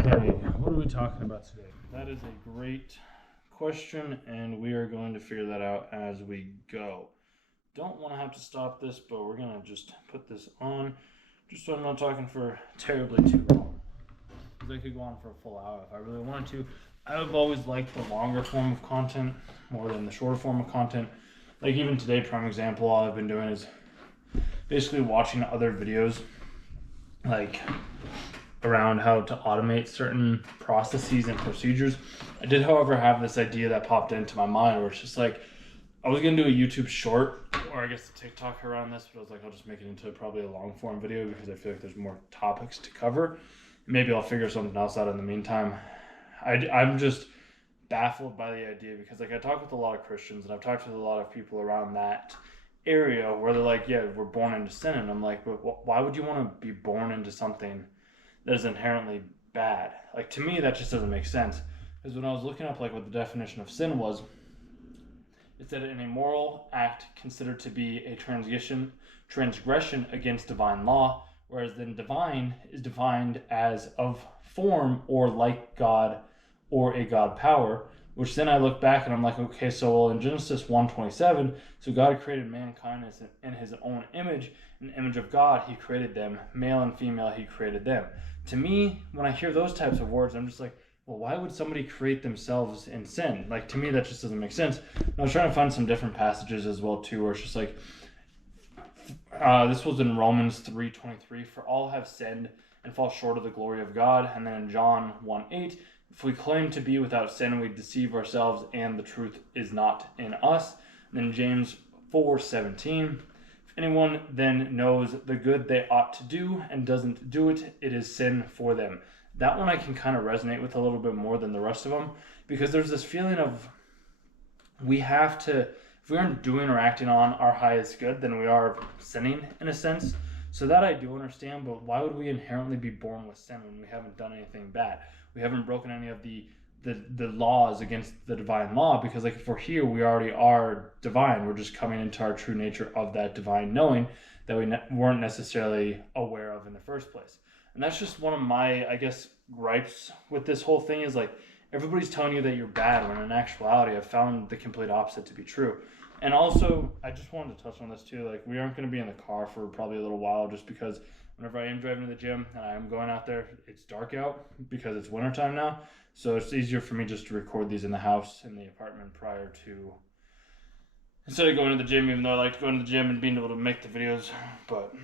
Okay, what are we talking about today? That is a great question, and we are going to figure that out as we go. Don't want to have to stop this, but we're going to just put this on just so I'm not talking for terribly too long. Because I could go on for a full hour if I really wanted to. I've always liked the longer form of content more than the shorter form of content. Like even today, prime example, all I've been doing is basically watching other videos like around how to automate certain processes and procedures. I did, however, have this idea that popped into my mind where it's just like I was gonna do a YouTube short or I guess a TikTok around this, but I was like, I'll just make it into probably a long form video because I feel like there's more topics to cover. Maybe I'll figure something else out in the meantime. I'm just baffled by the idea because like I talk with a lot of Christians and I've talked with a lot of people around that area where they're like, yeah, we're born into sin, and I'm like, but why would you want to be born into something that is inherently bad? Like to me, that just doesn't make sense. Because when I was looking up like what the definition of sin was, it said an immoral act considered to be a transgression against divine law, whereas then divine is defined as of form or like God or a God power. Which then I look back and I'm like, okay, so well in Genesis 1:27, so God created mankind in his own image, in the image of God he created them, male and female he created them. To me, when I hear those types of words, I'm just like, well, why would somebody create themselves in sin? Like to me, that just doesn't make sense. And I was trying to find some different passages as well too, where it's just like, this was in Romans 3:23, for all have sinned and fall short of the glory of God. And then in John 1:8, if we claim to be without sin, we deceive ourselves and the truth is not in us. And then James 4:17, if anyone then knows the good they ought to do and doesn't do it, it is sin for them. That one I can kind of resonate with a little bit more than the rest of them, because there's this feeling of we have to, if we aren't doing or acting on our highest good, then we are sinning in a sense. So that I do understand, but why would we inherently be born with sin when we haven't done anything bad? We haven't broken any of the laws against the divine law, because like if we're here, we already are divine. We're just coming into our true nature of that divine knowing that we weren't necessarily aware of in the first place. And that's just one of my, I guess, gripes with this whole thing is like everybody's telling you that you're bad when in actuality I've found the complete opposite to be true. And also, I just wanted to touch on this too. Like, we aren't going to be in the car for probably a little while just because whenever I am driving to the gym and I am going out there, it's dark out because it's wintertime now. So it's easier for me just to record these in the house, in the apartment prior to, instead of going to the gym, even though I like going to the gym and being able to make the videos. But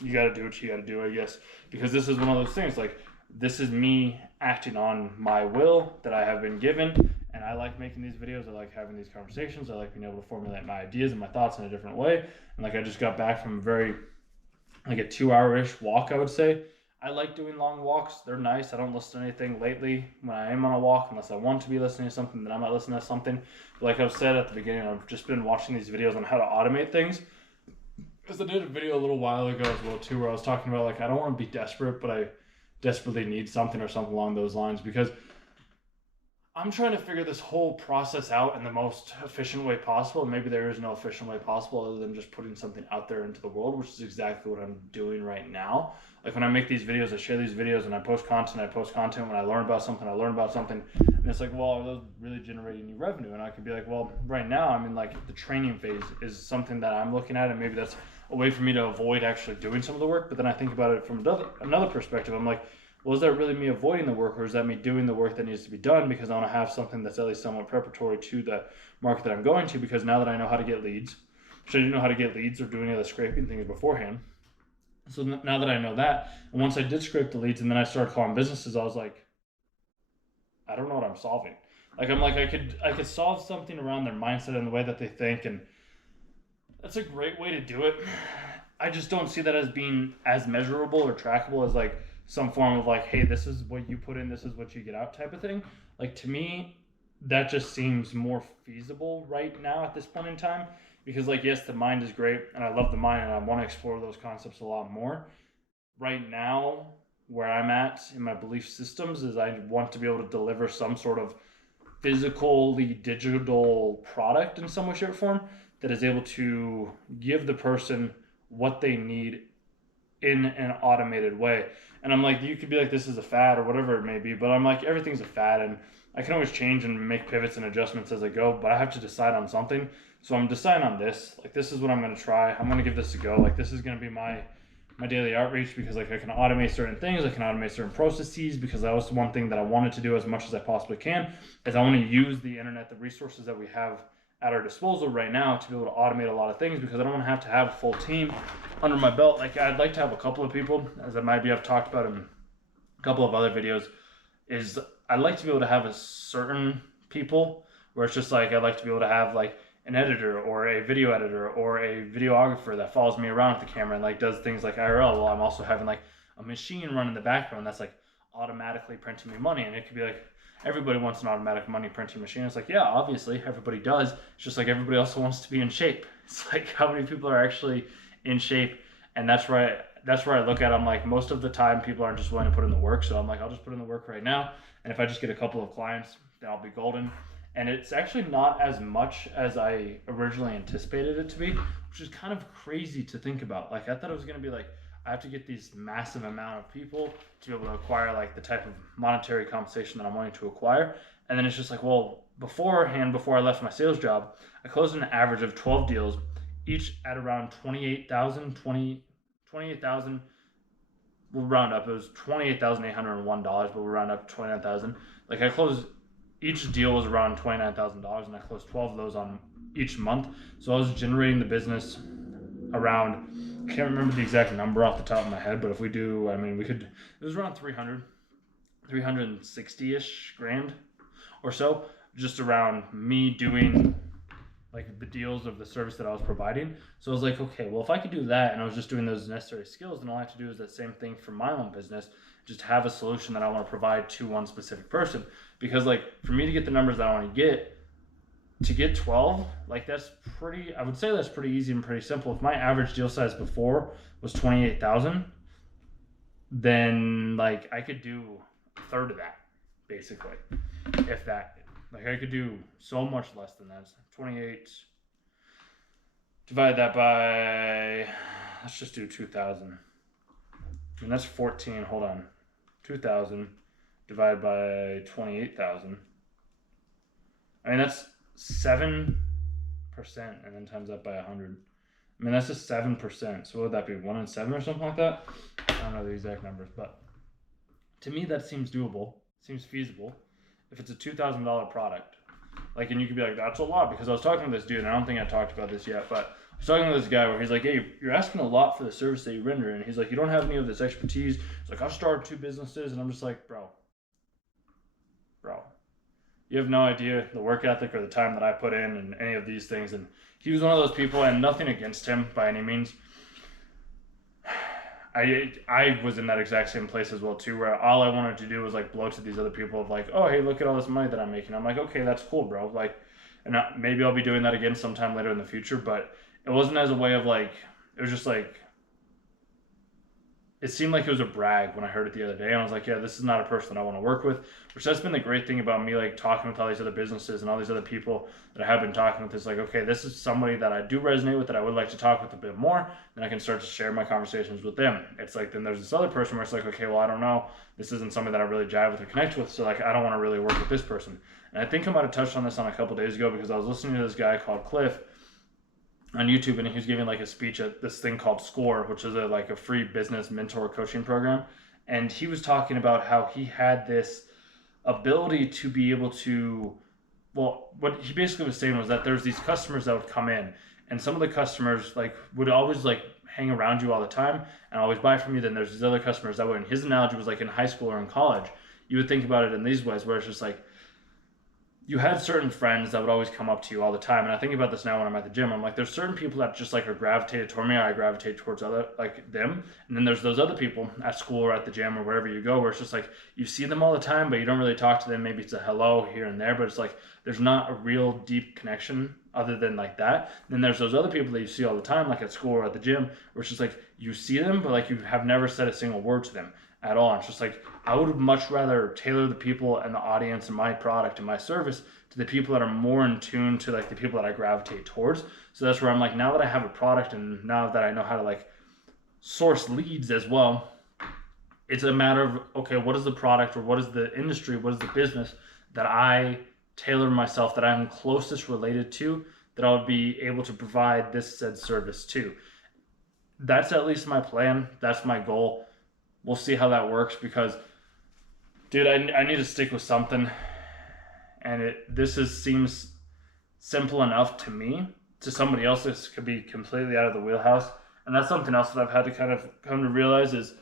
you got to do what you got to do, I guess, because this is one of those things. Like, this is me acting on my will that I have been given, and I like making these videos. I like having these conversations. I like being able to formulate my ideas and my thoughts in a different way. And like I just got back from like a 2-hour-ish walk, I would say. I like doing long walks. They're nice. I don't listen to anything lately when I am on a walk unless I want to be listening to something, then I might listen to something. But like I've said at the beginning, I've just been watching these videos on how to automate things. Because I did a video a little while ago as well too, where I was talking about like I don't want to be desperate, but I desperately need something or something along those lines, because I'm trying to figure this whole process out in the most efficient way possible. And maybe there is no efficient way possible other than just putting something out there into the world, which is exactly what I'm doing right now. Like when I make these videos, I share these videos and I post content. When I learn about something, I learn about something. And it's like, well, are those really generating new revenue? And I can be like, well, right now, I mean, like the training phase is something that I'm looking at, and maybe that's a way for me to avoid actually doing some of the work. But then I think about it from another perspective. I'm like, well, is that really me avoiding the work, or is that me doing the work that needs to be done because I want to have something that's at least somewhat preparatory to the market that I'm going to? Because now that I know how to get leads, which I didn't know how to get leads or do any of the scraping things beforehand. So now that I know that, and once I did scrape the leads and then I started calling businesses, I was like, I don't know what I'm solving. Like I'm like I could solve something around their mindset and the way that they think, and that's a great way to do it. I just don't see that as being as measurable or trackable as like some form of like, hey, this is what you put in, this is what you get out type of thing. Like to me, that just seems more feasible right now at this point in time. Because like, yes, the mind is great and I love the mind and I want to explore those concepts a lot more. Right now, where I'm at in my belief systems is I want to be able to deliver some sort of physically digital product in some way, shape, or form that is able to give the person what they need in an automated way. And I'm like, you could be like, this is a fad or whatever it may be, but I'm like, everything's a fad, and I can always change and make pivots and adjustments as I go, but I have to decide on something. So I'm deciding on this. Like, this is what I'm going to try. I'm going to give this a go. Like, this is going to be my daily outreach, because like I can automate certain things, I can automate certain processes, because that was one thing that I wanted to do as much as I possibly can, is I want to use the internet, the resources that we have at our disposal right now, to be able to automate a lot of things, because I don't want to have a full team under my belt. Like, I'd like to have a couple of people, as I maybe I've talked about in a couple of other videos, is I'd like to be able to have a certain people where it's just like, I'd like to be able to have like an editor or a video editor or a videographer that follows me around with the camera and like does things like IRL, while I'm also having like a machine run in the background that's like automatically printing me money. And it could be like, everybody wants an automatic money printing machine. It's like, yeah, obviously everybody does. It's just like everybody also wants to be in shape. It's like, how many people are actually in shape? And that's where I look at it. I'm like, most of the time people aren't just willing to put in the work. So I'm like, I'll just put in the work right now. And if I just get a couple of clients, then I'll be golden. And it's actually not as much as I originally anticipated it to be, which is kind of crazy to think about. Like, I thought it was going to be like, I have to get these massive amount of people to be able to acquire like the type of monetary compensation that I'm wanting to acquire. And then it's just like, well, beforehand, before I left my sales job, I closed an average of 12 deals, each at around 28,000, we'll round up. It was $28,801, but we'll round up to 29,000. Like, I closed, each deal was around $29,000, and I closed 12 of those on each month. So I was generating the business around, I can't remember the exact number off the top of my head, but if we do, I mean, it was around 360-ish grand or so, just around me doing like the deals of the service that I was providing. So I was like, okay, well, if I could do that and I was just doing those necessary skills, then all I have to do is that same thing for my own business, just have a solution that I want to provide to one specific person. Because like, for me to get the numbers that I want to get 12, like I would say that's pretty easy and pretty simple. If my average deal size before was 28,000, then like I could do a third of that, basically. If that, like, I could do so much less than that. 28, divide that by, let's just do 2,000. And that's 14, hold on. 2,000 divided by 28,000. I mean, that's 7%, and then times that by 100. I mean, that's just 7%. So what would that be, 1 in 7 or something like that? I don't know the exact numbers, but to me that seems doable, seems feasible. If it's a $2,000 product, like, and you could be like, that's a lot, because I was talking to this dude, and I don't think I talked about this yet, but I was talking to this guy where he's like, hey, you're asking a lot for the service that you render, and he's like, you don't have any of this expertise. He's like, I've started 2 businesses, and I'm just like, bro, you have no idea the work ethic or the time that I put in and any of these things. And he was one of those people, and nothing against him by any means. I was in that exact same place as well too, where all I wanted to do was like blow to these other people of like, oh, hey, look at all this money that I'm making. I'm like, okay, that's cool, bro. Like, and maybe I'll be doing that again sometime later in the future, but it wasn't as a way of like, it was just like, it seemed like it was a brag when I heard it the other day. And I was like, yeah, this is not a person that I want to work with, which that's been the great thing about me, like talking with all these other businesses and all these other people that I have been talking with, is like, okay, this is somebody that I do resonate with, that I would like to talk with a bit more. Then I can start to share my conversations with them. It's like, then there's this other person where it's like, okay, well, I don't know, this isn't somebody that I really jive with or connect with. So like, I don't want to really work with this person. And I think I might have touched on this on a couple days ago, because I was listening to this guy called Cliff on YouTube, and he was giving like a speech at this thing called SCORE, which is like a free business mentor coaching program. And he was talking about how he had this ability to be able to, well, what he basically was saying was that there's these customers that would come in, and some of the customers like would always like hang around you all the time and always buy from you. Then there's these other customers that would, and his analogy was like in high school or in college, you would think about it in these ways, where it's just like, you had certain friends that would always come up to you all the time. And I think about this now when I'm at the gym. I'm like, there's certain people that just like are gravitated toward me, or I gravitate towards other like them. And then there's those other people at school or at the gym or wherever you go, where it's just like, you see them all the time, but you don't really talk to them. Maybe it's a hello here and there, but it's like, there's not a real deep connection other than like that. Then there's those other people that you see all the time, like at school or at the gym, where it's just like, you see them, but like you have never said a single word to them at all. And it's just like, I would much rather tailor the people and the audience and my product and my service to the people that are more in tune to like the people that I gravitate towards. So that's where I'm like, now that I have a product and now that I know how to like source leads as well, it's a matter of, okay, what is the product or what is the industry, what is the business that I tailor myself, that I'm closest related to, that I would be able to provide this said service to. That's at least my plan. That's my goal. We'll see how that works because, dude, I need to stick with something. And seems simple enough to me. To somebody else, this could be completely out of the wheelhouse. And that's something else that I've had to kind of come to realize is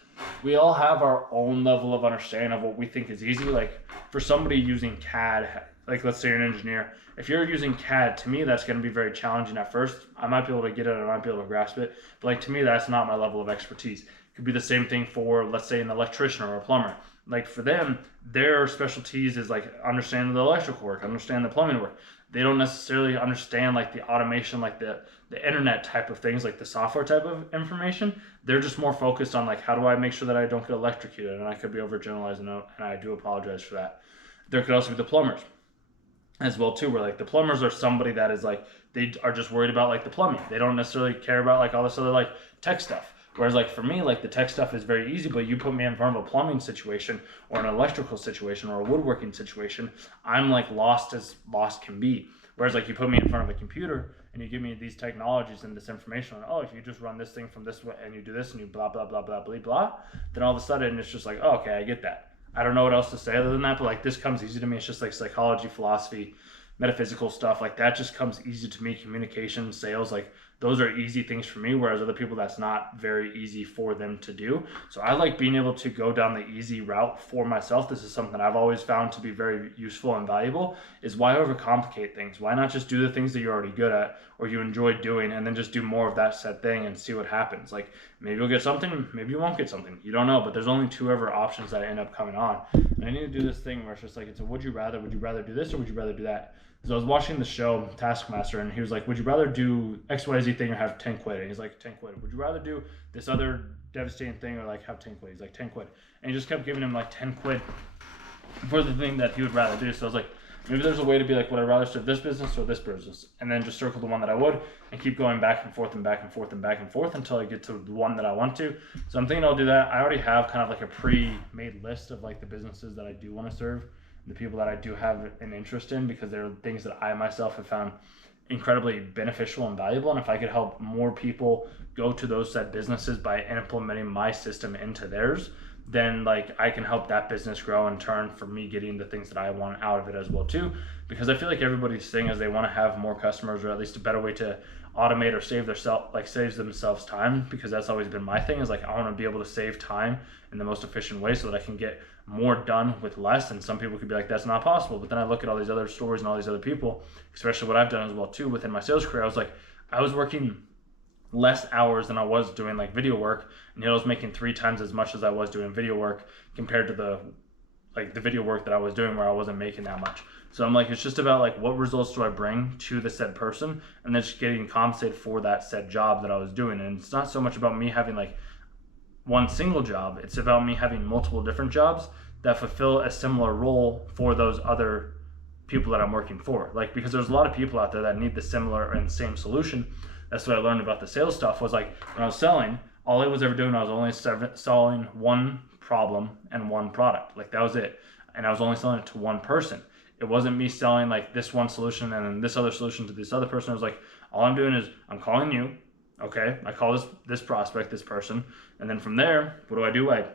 we all have our own level of understanding of what we think is easy. Like for somebody using CAD, like let's say you're an engineer, if you're using CAD, to me that's going to be very challenging at first. I might be able to get it, I might be able to grasp it, but like to me that's not my level of expertise. It could be the same thing for, let's say, an electrician or a plumber. Like for them, their specialties is like understanding the electrical work, understanding the plumbing work. They don't necessarily understand like the automation, like the internet type of things, like the software type of information. They're just more focused on like, how do I make sure that I don't get electrocuted? And I could be overgeneralizing, and I do apologize for that. There could also be the plumbers as well too, where like the plumbers are somebody that is like, they are just worried about like the plumbing. They don't necessarily care about like all this other like tech stuff. Whereas like for me, like the tech stuff is very easy, but you put me in front of a plumbing situation or an electrical situation or a woodworking situation, I'm like lost as lost can be. Whereas like you put me in front of a computer and you give me these technologies and this information on, oh, if you just run this thing from this way and you do this and you blah, blah, blah, blah, blah, blah, then all of a sudden it's just like, oh, okay, I get that. I don't know what else to say other than that, but like this comes easy to me. It's just like psychology, philosophy, metaphysical stuff like that just comes easy to me. Communication, sales, like those are easy things for me, whereas other people that's not very easy for them to do. So I like being able to go down the easy route for myself. This is something I've always found to be very useful and valuable, is why overcomplicate things? Why not just do the things that you're already good at or you enjoy doing and then just do more of that said thing and see what happens? Like maybe you'll get something, maybe you won't get something. You don't know, but there's only two ever options that end up coming on. And I need to do this thing where it's just like, it's a would you rather do this or would you rather do that? So I was watching the show Taskmaster, and he was like, would you rather do XYZ thing or have 10 quid? And he's like, 10 quid. Would you rather do this other devastating thing or like have 10 quid? He's like, 10 quid. And he just kept giving him like 10 quid for the thing that he would rather do. So I was like, maybe there's a way to be like, would I rather serve this business or this business? And then just circle the one that I would and keep going back and forth and back and forth and back and forth until I get to the one that I want to. So I'm thinking I'll do that. I already have kind of like a pre-made list of like the businesses that I do want to serve, the people that I do have an interest in, because they're things that I myself have found incredibly beneficial and valuable. And if I could help more people go to those said businesses by implementing my system into theirs, then like I can help that business grow in turn for me getting the things that I want out of it as well too. Because I feel like everybody's thing is they want to have more customers, or at least a better way to automate or saves themselves time, because that's always been my thing, is like I want to be able to save time in the most efficient way so that I can get more done with less. And some people could be like, that's not possible. But then I look at all these other stories and all these other people, especially what I've done as well too within my sales career. I was like, I was working less hours than I was doing like video work, and I was making 3 times as much as I was doing video work compared to the video work that I was doing where I wasn't making that much. So I'm like, it's just about like what results do I bring to the said person, and then just getting compensated for that said job that I was doing. And it's not so much about me having like one single job, it's about me having multiple different jobs that fulfill a similar role for those other people that I'm working for. Like, because there's a lot of people out there that need the similar and same solution. That's what I learned about the sales stuff, was like when I was selling, all I was ever doing, I was only selling one problem and one product. Like that was it. And I was only selling it to one person. It wasn't me selling like this one solution and then this other solution to this other person. I was like, all I'm doing is I'm calling you. Okay, I call this prospect, this person, and then from there, what do? I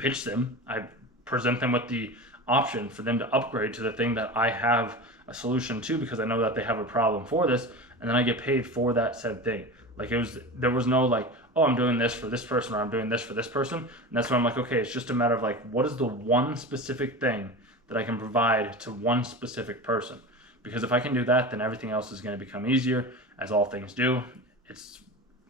pitch them. I present them with the option for them to upgrade to the thing that I have a solution to, because I know that they have a problem for this, and then I get paid for that said thing. Like there was no like, oh, I'm doing this for this person or I'm doing this for this person. And that's why I'm like, okay, it's just a matter of like, what is the one specific thing that I can provide to one specific person? Because if I can do that, then everything else is going to become easier, as all things do. It's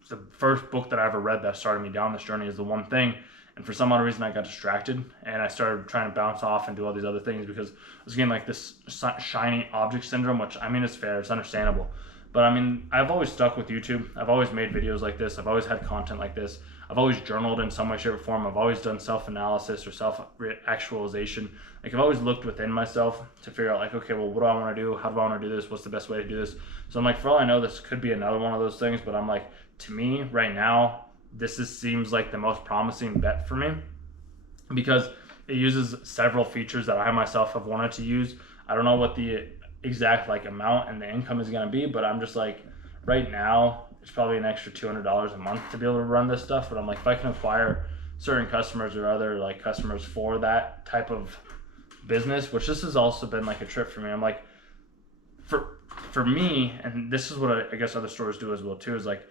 the first book that I ever read that started me down this journey, is The One Thing. And for some odd reason, I got distracted and I started trying to bounce off and do all these other things because I was getting like this shiny object syndrome, which I mean, it's fair, it's understandable. But I mean, I've always stuck with YouTube. I've always made videos like this. I've always had content like this. I've always journaled in some way, shape, or form. I've always done self-analysis or self-actualization. Like I've always looked within myself to figure out like, okay, well, what do I want to do? How do I want to do this? What's the best way to do this? So I'm like, for all I know, this could be another one of those things, but I'm like, to me right now, seems like the most promising bet for me, because it uses several features that I myself have wanted to use. I don't know what the exact like amount and the income is going to be, but I'm just like, right now it's probably an extra $200 a month to be able to run this stuff. But I'm like, if I can acquire certain customers or other like customers for that type of business, which this has also been like a trip for me. I'm like, for me, and this is what I guess other stores do as well too, is like,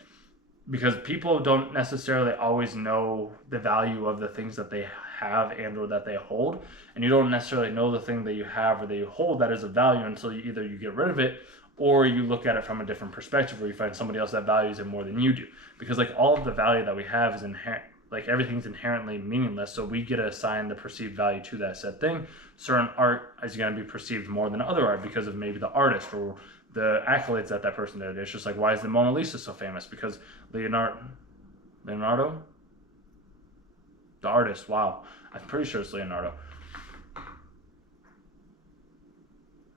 because people don't necessarily always know the value of the things that they have and or that they hold, and you don't necessarily know the thing that you have or that you hold that is of value until either you get rid of it or you look at it from a different perspective where you find somebody else that values it more than you do. Because like all of the value that we have is inherent, like everything's inherently meaningless, so we get to assign the perceived value to that said thing. Certain art is going to be perceived more than other art because of maybe the artist or the accolades that person did. It's just like, why is the Mona Lisa so famous? Because Leonardo, the artist, wow, I'm pretty sure it's Leonardo.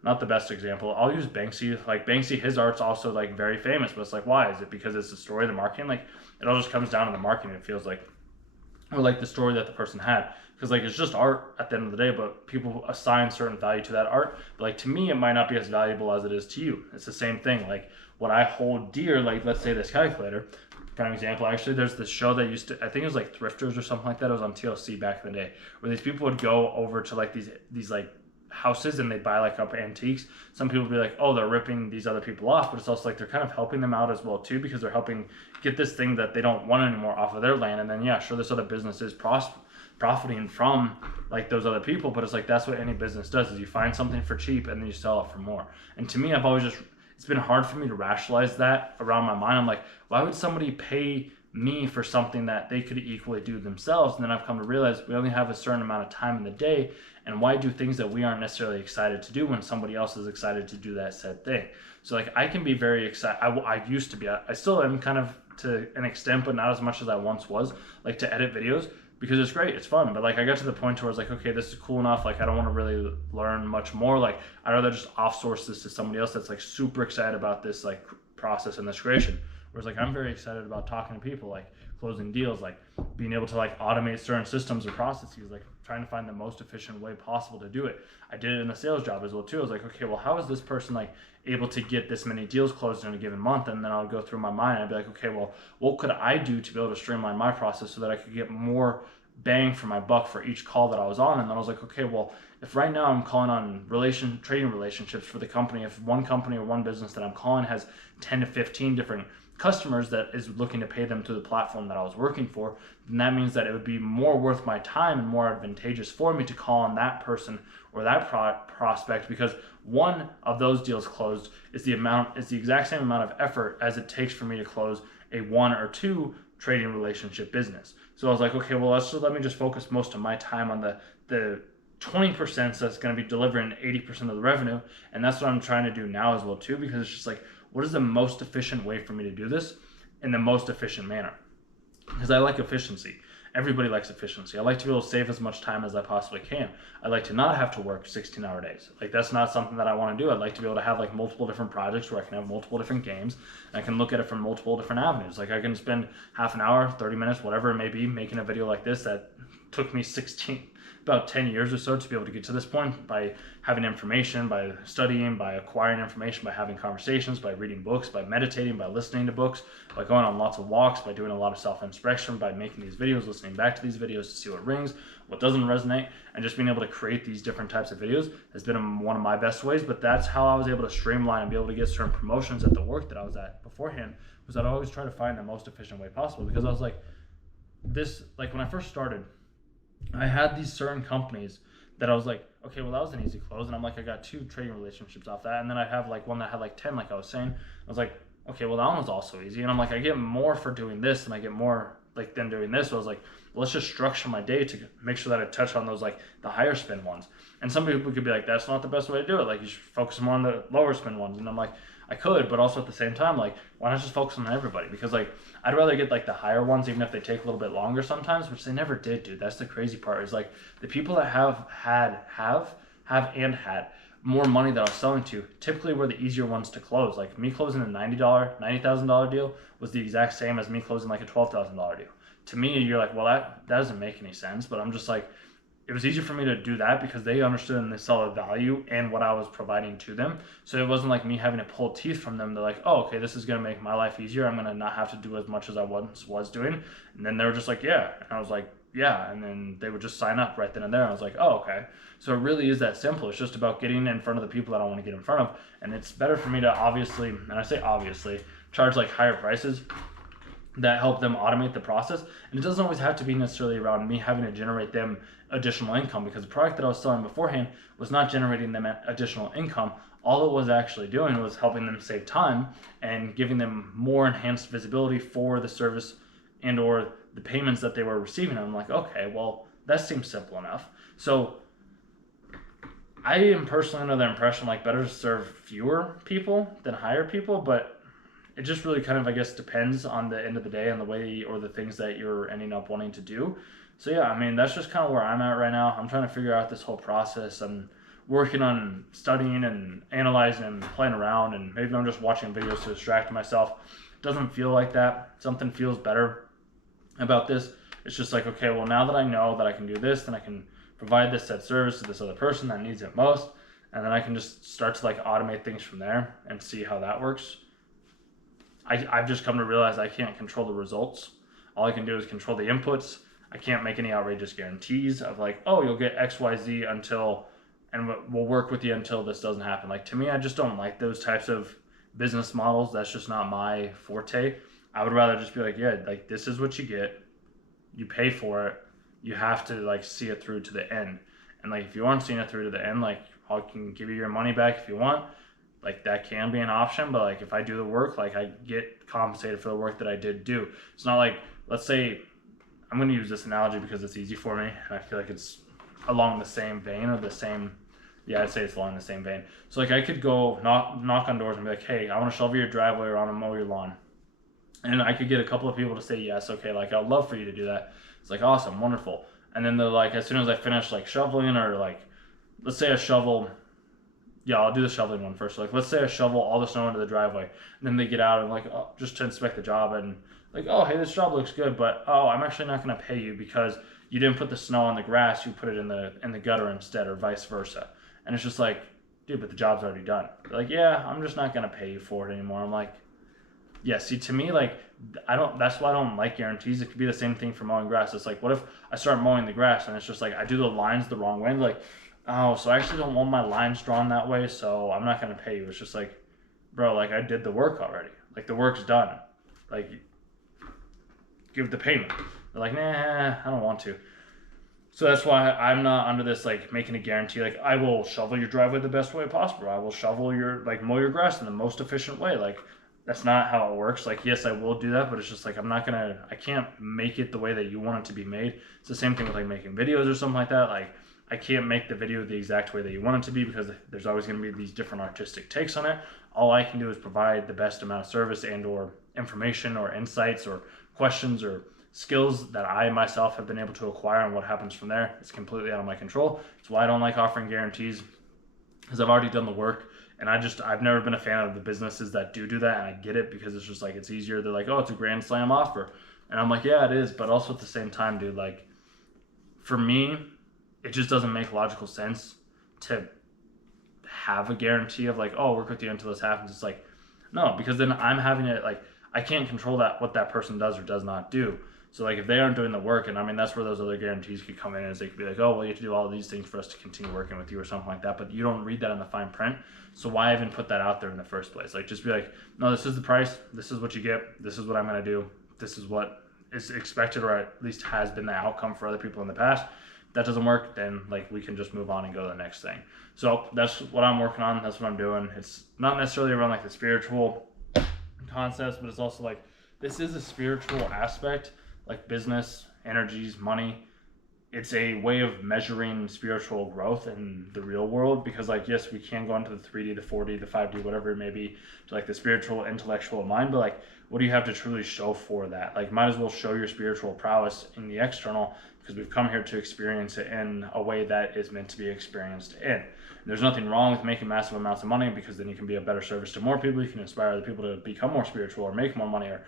Not the best example. I'll use Banksy. Like Banksy, his art's also like very famous, but it's like, why? Is it because it's the story, the marketing? Like it all just comes down to the marketing, it feels like, or like the story that the person had. Because like it's just art at the end of the day, but people assign certain value to that art. But like to me, it might not be as valuable as it is to you. It's the same thing. Like what I hold dear, like let's say this calculator, prime example. Actually, there's this show that used to, I think it was like Thrifters or something like that. It was on TLC back in the day, where these people would go over to like these like houses and they buy like up antiques. Some people would be like, oh, they're ripping these other people off, but it's also like they're kind of helping them out as well too, because they're helping get this thing that they don't want anymore off of their land. And then yeah, sure, this other business is profiting from like those other people, but it's like that's what any business does, is you find something for cheap and then you sell it for more. And to me, it's been hard for me to rationalize that around my mind. I'm like, why would somebody pay me for something that they could equally do themselves? And then I've come to realize we only have a certain amount of time in the day, and why do things that we aren't necessarily excited to do when somebody else is excited to do that said thing? So like I can be very excited. I used to be, I still am kind of to an extent, but not as much as I once was, like to edit videos, because it's great, it's fun. But like I got to the point where I was like, okay, this is cool enough. Like I don't want to really learn much more. Like I'd rather just offsource this to somebody else that's like super excited about this like process and this creation. Whereas like I'm very excited about talking to people, like closing deals, like being able to like automate certain systems or processes, like trying to find the most efficient way possible to do it. I did it in the sales job as well too. I was like, okay, well, how is this person like able to get this many deals closed in a given month? And then I'll go through my mind and I'd be like, okay, well, what could I do to be able to streamline my process so that I could get more bang for my buck for each call that I was on? And then I was like, okay, well, if right now I'm calling on trading relationships for the company, if one company or one business that I'm calling has 10 to 15 different customers that is looking to pay them through the platform that I was working for, then that means that it would be more worth my time and more advantageous for me to call on that person or that prospect, because one of those deals closed is the exact same amount of effort as it takes for me to close a 1 or 2 trading relationship business. So I was like, okay, well, let me just focus most of my time on the 20% that's going to be delivering 80% of the revenue. And that's what I'm trying to do now as well too, because it's just like, what is the most efficient way for me to do this in the most efficient manner? Because I like efficiency. Everybody likes efficiency. I like to be able to save as much time as I possibly can. I like to not have to work 16-hour days. Like that's not something that I want to do. I'd like to be able to have like multiple different projects where I can have multiple different games, and I can look at it from multiple different avenues. Like I can spend half an hour, 30 minutes, whatever it may be, making a video like this that took me about 10 years or so to be able to get to this point, by having information, by studying, by acquiring information, by having conversations, by reading books, by meditating, by listening to books, by going on lots of walks, by doing a lot of self-inspection, by making these videos, listening back to these videos to see what rings, what doesn't resonate, and just being able to create these different types of videos has been one of my best ways. But that's how I was able to streamline and be able to get certain promotions at the work that I was at beforehand, was that I always try to find the most efficient way possible. Because I was like, when I first started, I had these certain companies that I was like, okay, well, that was an easy close. And I'm like, I got 2 trading relationships off that. And then I'd have like one that had like 10, like I was saying. I was like, okay, well, that one was also easy. And I'm like, I get more for doing this than I get more like than doing this. So I was like, well, let's just structure my day to make sure that I touch on those like the higher spin ones. And some people could be like, that's not the best way to do it. Like you should focus more on the lower spin ones. And I'm like, I could, but also at the same time, like, why not just focus on everybody? Because like, I'd rather get like the higher ones, even if they take a little bit longer sometimes, which they never did, dude. That's the crazy part, is like the people that have had more money that I was selling to typically were the easier ones to close. Like me closing a $90,000 deal was the exact same as me closing like a $12,000 deal. to me, you're like, well, that doesn't make any sense. But I'm just like, it was easy for me to do that because they understood and they saw the value and what I was providing to them. So it wasn't like me having to pull teeth from them. They're like, oh, okay, this is going to make my life easier. I'm going to not have to do as much as I once was doing. And then they were just like, yeah. And I was like, yeah. And then they would just sign up right then and there. I was like, oh, okay. So it really is that simple. It's just about getting in front of the people that I want to get in front of. And it's better for me to obviously, and I say obviously, charge like higher prices that help them automate the process. And it doesn't always have to be necessarily around me having to generate them additional income, because the product that I was selling beforehand was not generating them additional income. All it was actually doing was helping them save time and giving them more enhanced visibility for the service and or the payments that they were receiving. I'm like, okay, well, that seems simple enough. So I am personally under the impression like better to serve fewer people than hire people, but it just really kind of, I guess, depends on the end of the day and the way or the things that you're ending up wanting to do. So yeah, I mean, that's just kind of where I'm at right now. I'm trying to figure out this whole process. I'm working on studying and analyzing and playing around, and maybe I'm just watching videos to distract myself. It doesn't feel like that. Something feels better about this. It's just like, okay, well, now that I know that I can do this, then I can provide this said service to this other person that needs it most, and then I can just start to like automate things from there and see how that works. I've just come to realize I can't control the results. All I can do is control the inputs. I can't make any outrageous guarantees of like, oh, you'll get XYZ until, and we'll work with you until this doesn't happen. Like, to me, I just don't like those types of business models. That's just not my forte. I would rather just be like, yeah, like this is what you get. You pay for it. You have to like see it through to the end. And like, if you aren't seeing it through to the end, like I can give you your money back if you want. Like that can be an option, but like if I do the work, like I get compensated for the work that I did do. It's not like, let's say, I'm going to use this analogy because it's easy for me, and I feel like it's along the same vein or the same, yeah, I'd say it's along the same vein. So like I could go knock on doors and be like, hey, I want to shovel your driveway or I want to mow your lawn. And I could get a couple of people to say yes, okay, like I'd love for you to do that. It's like, awesome, wonderful. And then they're like, as soon as I finish like shoveling, or like, let's say I shovel, yeah, I'll do the shoveling one first. Like, let's say I shovel all the snow into the driveway, and then they get out and like, oh, just to inspect the job, and like, oh, hey, this job looks good, but oh, I'm actually not going to pay you because you didn't put the snow on the grass, you put it in the gutter instead, or vice versa. And it's just like, dude, but the job's already done. They're like, yeah, I'm just not going to pay you for it anymore. I'm like, yeah, see, to me, like, that's why I don't like guarantees. It could be the same thing for mowing grass. It's like, what if I start mowing the grass and it's just like I do the lines the wrong way? And like, oh, so I actually don't want my lines drawn that way, so I'm not going to pay you. It's just like, bro, like I did the work already. Like the work's done. Like, give the payment. They're like, nah, I don't want to. So that's why I'm not under this like making a guarantee. Like, I will shovel your driveway the best way possible. I will shovel your, like, mow your grass in the most efficient way. Like, that's not how it works. Like, yes, I will do that, but it's just like I can't make it the way that you want it to be made. It's the same thing with like making videos or something like that. Like, I can't make the video the exact way that you want it to be because there's always going to be these different artistic takes on it. All I can do is provide the best amount of service and or information or insights or questions or skills that I myself have been able to acquire, and what happens from there is completely out of my control. That's why I don't like offering guarantees, because I've already done the work. And I've never been a fan of the businesses that do that, and I get it because it's just like, it's easier. They're like, oh, it's a grand slam offer. And I'm like, yeah, it is. But also at the same time, dude, like, for me, it just doesn't make logical sense to have a guarantee of like, oh, I'll work with you until this happens. It's like, no, because then I'm having it, like, I can't control what that person does or does not do. So like, if they aren't doing the work, and I mean, that's where those other guarantees could come in, is they could be like, oh, well, you have to do all of these things for us to continue working with you or something like that. But you don't read that in the fine print. So why even put that out there in the first place? Like, just be like, no, this is the price. This is what you get. This is what I'm going to do. This is what is expected, or at least has been the outcome for other people in the past. If that doesn't work, then like, we can just move on and go to the next thing. So that's what I'm working on. That's what I'm doing. It's not necessarily around like the spiritual concepts, but it's also like, this is a spiritual aspect, like business, energies, money. It's a way of measuring spiritual growth in the real world, because like, yes, we can go into the 3D, the 4D, the 5D, whatever it may be, to like the spiritual, intellectual mind, but like, what do you have to truly show for that? Like, might as well show your spiritual prowess in the external, because we've come here to experience it in a way that is meant to be experienced in. And there's nothing wrong with making massive amounts of money, because then you can be a better service to more people. You can inspire other people to become more spiritual or make more money or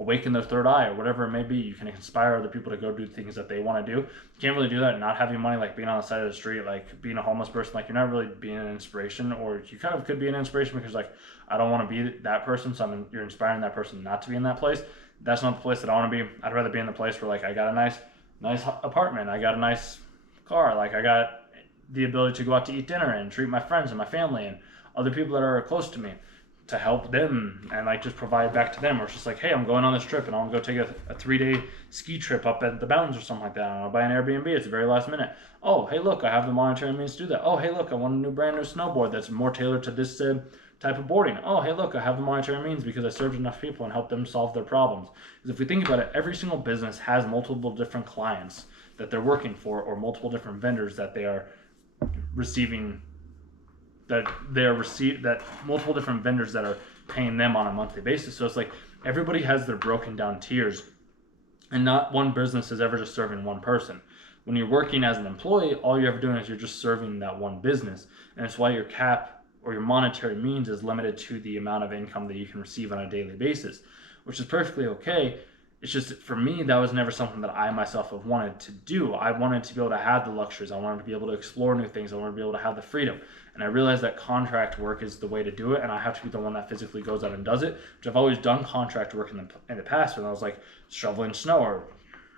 awaken their third eye or whatever it may be. You can inspire other people to go do things that they want to do. You can't really do that not having money, like being on the side of the street, like being a homeless person. Like, you're not really being an inspiration, or you kind of could be an inspiration because, like, I don't want to be that person, so you're inspiring that person not to be in that place. That's not the place that I want to be. I'd rather be in the place where, like, I got a nice apartment, I got a nice car, like I got the ability to go out to eat dinner and treat my friends and my family and other people that are close to me, to help them and like just provide back to them. Or it's just like, hey, I'm going on this trip and I want to go take a 3-day ski trip up at the mountains or something like that. I'll buy an Airbnb. It's the very last minute. Oh, hey, look, I have the monetary means to do that. Oh, hey, look, I want a brand new snowboard that's more tailored to this type of boarding. Oh, hey, look, I have the monetary means because I served enough people and helped them solve their problems. Because if we think about it, every single business has multiple different clients that they're working for, or multiple different vendors that they are receiving, that multiple different vendors that are paying them on a monthly basis. So it's like everybody has their broken down tiers, and not one business is ever just serving one person. When you're working as an employee, all you're ever doing is you're just serving that one business. And it's why your cap or your monetary means is limited to the amount of income that you can receive on a daily basis, which is perfectly okay. It's just, for me, that was never something that I myself have wanted to do. I wanted to be able to have the luxuries. I wanted to be able to explore new things. I wanted to be able to have the freedom. And I realized that contract work is the way to do it, and I have to be the one that physically goes out and does it, which I've always done contract work in the past when I was like shoveling snow or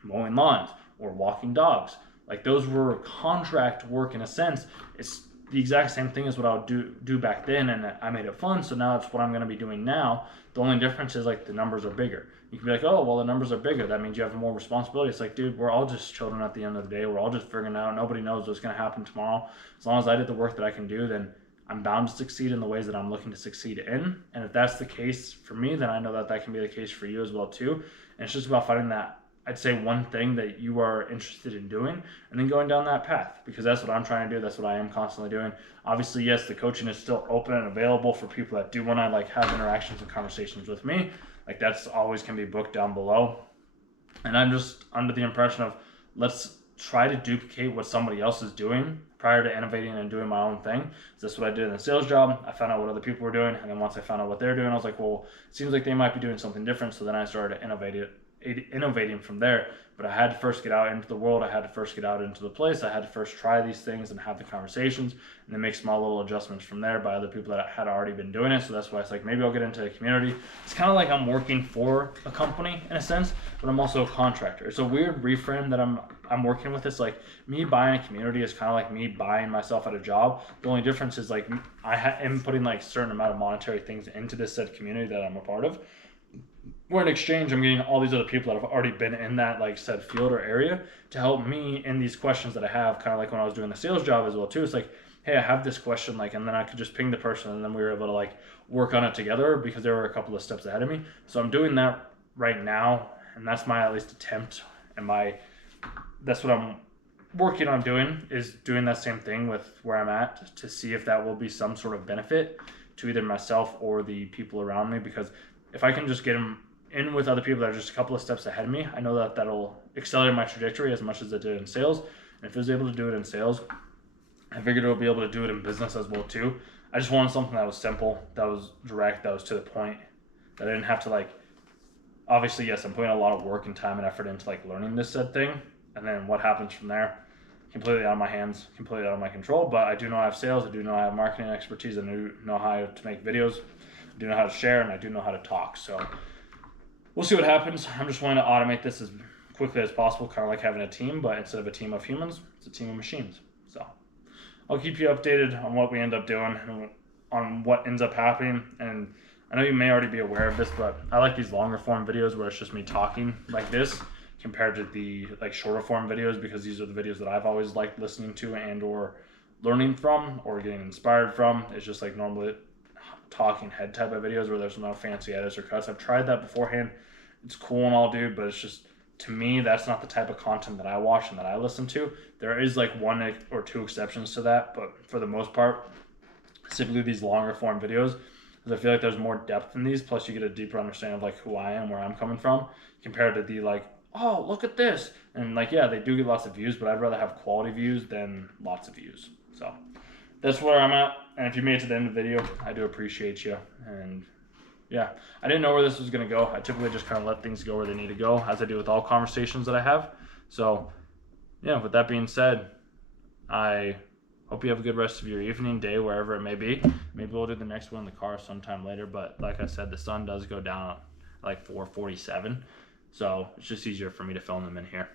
mowing lawns or walking dogs. Like, those were contract work in a sense. It's the exact same thing as what I would do back then, and I made it fun, so now it's what I'm going to be doing now. The only difference is, like, the numbers are bigger. You can be like, oh, well, the numbers are bigger. That means you have more responsibility. It's like, dude, we're all just children at the end of the day. We're all just figuring out. Nobody knows what's going to happen tomorrow. As long as I did the work that I can do, then I'm bound to succeed in the ways that I'm looking to succeed in. And if that's the case for me, then I know that that can be the case for you as well, too. And it's just about finding that, I'd say, one thing that you are interested in doing and then going down that path, because that's what I'm trying to do. That's what I am constantly doing. Obviously, yes, the coaching is still open and available for people that do want to, like, have interactions and conversations with me. Like, that's always can be booked down below. And I'm just under the impression of, let's try to duplicate what somebody else is doing prior to innovating and doing my own thing. So that's what I did in the sales job. I found out what other people were doing, and then once I found out what they're doing, I was like, well, it seems like they might be doing something different. So then I started innovating from there. But I had to first get out into the world. I had to first get out into the place. I had to first try these things and have the conversations, and then make small little adjustments from there by other people that had already been doing it. So that's why it's like, maybe I'll get into a community. It's kind of like I'm working for a company in a sense, but I'm also a contractor. It's a weird reframe that I'm working with. It's like, me buying a community is kind of like me buying myself at a job. The only difference is, like, I am putting, like, a certain amount of monetary things into this said community that I'm a part of, where in exchange I'm getting all these other people that have already been in that, like, said field or area to help me in these questions that I have, kind of like when I was doing the sales job as well too. It's like, hey, I have this question, like, and then I could just ping the person, and then we were able to, like, work on it together because there were a couple of steps ahead of me. So I'm doing that right now, and that's my at least attempt, and that's what I'm working on doing, is doing that same thing with where I'm at, to see if that will be some sort of benefit to either myself or the people around me. Because if I can just get them in with other people that are just a couple of steps ahead of me, I know that that'll accelerate my trajectory as much as it did in sales. And if it was able to do it in sales, I figured it would be able to do it in business as well too. I just wanted something that was simple, that was direct, that was to the point, that I didn't have to, like, obviously, yes, I'm putting a lot of work and time and effort into, like, learning this said thing, and then what happens from there, completely out of my hands, completely out of my control. But I do know I have sales, I do know I have marketing expertise, I do know how to make videos, I do know how to share, and I do know how to talk. So we'll see what happens. I'm just wanting to automate this as quickly as possible, kind of like having a team, but instead of a team of humans, it's a team of machines. So I'll keep you updated on what we end up doing and on what ends up happening. And I know you may already be aware of this, but I like these longer form videos where it's just me talking like this compared to the, like, shorter form videos, because these are the videos that I've always liked listening to and or learning from or getting inspired from. It's just like normally talking head type of videos where there's no fancy edits or cuts. I've tried that beforehand. It's cool and all, dude, but it's just, to me, that's not the type of content that I watch and that I listen to. There is, like, one or two exceptions to that, but for the most part, typically these longer form videos, because I feel like there's more depth in these, plus you get a deeper understanding of, like, who I am, where I'm coming from, compared to the, like, oh, look at this. And, like, yeah, they do get lots of views, but I'd rather have quality views than lots of views. So that's where I'm at. And if you made it to the end of the video, I do appreciate you. And Yeah, I didn't know where this was going to go. I typically just kind of let things go where they need to go, as I do with all conversations that I have. So, yeah, with that being said, I hope you have a good rest of your evening, day, wherever it may be. Maybe we'll do the next one in the car sometime later. But like I said, the sun does go down at like 4:47, so it's just easier for me to film them in here.